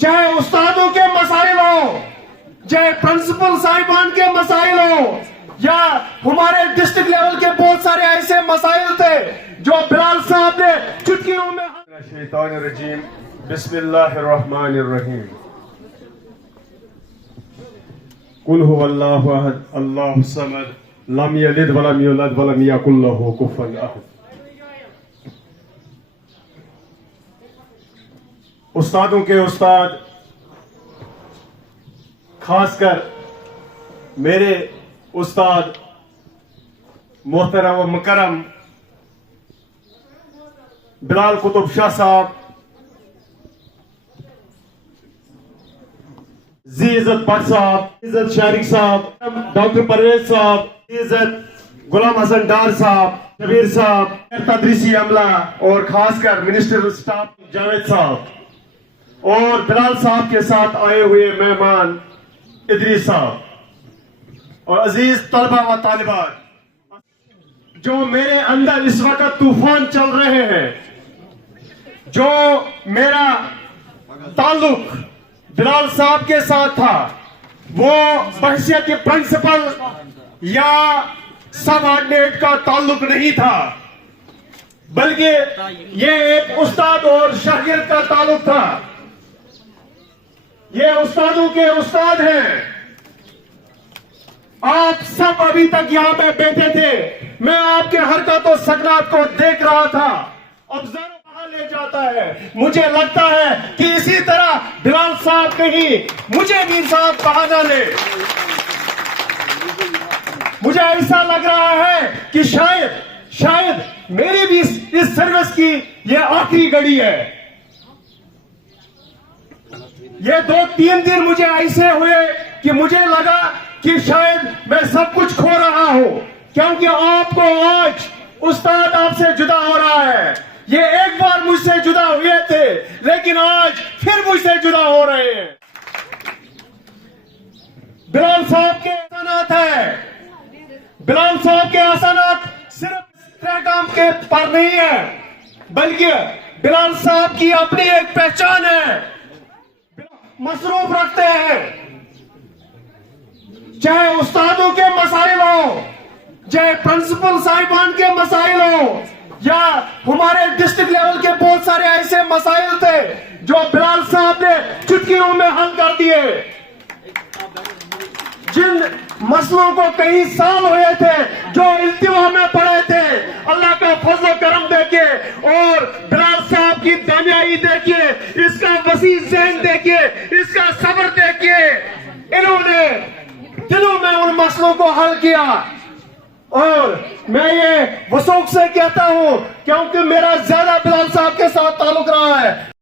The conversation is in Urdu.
چاہے استادوں کے مسائل ہوں، چاہے پرنسپل صاحبان کے مسائل ہوں، یا ہمارے ڈسٹرکٹ لیول کے بہت سارے ایسے مسائل تھے جو بلال صاحب نے چٹکیوں میں شیطان الرجیم بسم اللہ الرحمن الرحیم قل هو اللہ احد اللہ الصمد لم یلد ولم یولد ولم یکن له کفوا احد۔ استادوں کے استاد، خاص کر میرے استاد محترم و مکرم بلال قطب شاہ صاحب، زی عزت بٹ صاحب، عزت شارق صاحب، ڈاکٹر پرویز صاحب، زی عزت غلام حسن ڈار صاحب، شبیر صاحب، تدریسی عملہ اور خاص کر منسٹر اسٹاف جاوید صاحب، اور بلال صاحب کے ساتھ آئے ہوئے مہمان ادریس صاحب، اور عزیز طلبہ و طالبات، جو میرے اندر اس وقت طوفان چل رہے ہیں، جو میرا تعلق بلال صاحب کے ساتھ تھا، وہ بحیثیت پرنسپل یا سب آرڈینیٹ کا تعلق نہیں تھا، بلکہ یہ ایک استاد اور شاگرد کا تعلق تھا۔ یہ استادوں کے استاد ہیں۔ آپ سب ابھی تک یہاں پہ بیٹھے تھے، میں آپ کے حرکات و سکنات کو دیکھ رہا تھا۔ ابزرو کہاں لے جاتا ہے، مجھے لگتا ہے کہ اسی طرح بلال صاحب کہیں مجھے بھی صاحب کہا نہ لے۔ مجھے ایسا لگ رہا ہے کہ شاید میری بھی اس سروس کی یہ آخری گھڑی ہے۔ یہ 2-3 دن مجھے ایسے ہوئے کہ مجھے لگا کہ شاید میں سب کچھ کھو رہا ہوں، کیونکہ آپ کو آج استاد آپ سے جدا ہو رہا ہے۔ یہ ایک بار مجھ سے جدا ہوئے تھے، لیکن آج پھر مجھ سے جدا ہو رہے ہیں۔ بلال صاحب کے احسانات ہیں، بلال صاحب کے احسانات صرف کام کے پر نہیں ہے، بلکہ بلال صاحب کی اپنی ایک پہچان ہے۔ مصروف رکھتے ہیں، چاہے استادوں کے مسائل ہوں، چاہے پرنسپل صاحبان کے مسائل ہوں، یا ہمارے ڈسٹرکٹ لیول کے بہت سارے ایسے مسائل تھے جو بلال صاحب نے چٹکیوں میں حل کر دیے۔ جن مسئلوں کو کئی سال ہوئے تھے، جو التوا میں پڑے تھے، اللہ کا فضل و کرم دیکھیے اور بلال صاحب کی دانیائی دیکھیے، اس کا وسیع ذہن دیکھیے، اس کا صبر دیکھیے، انہوں نے دلوں میں ان مسئلوں کو حل کیا۔ اور میں یہ وثوق سے کہتا ہوں کیونکہ میرا زیادہ بلال صاحب کے ساتھ تعلق رہا ہے۔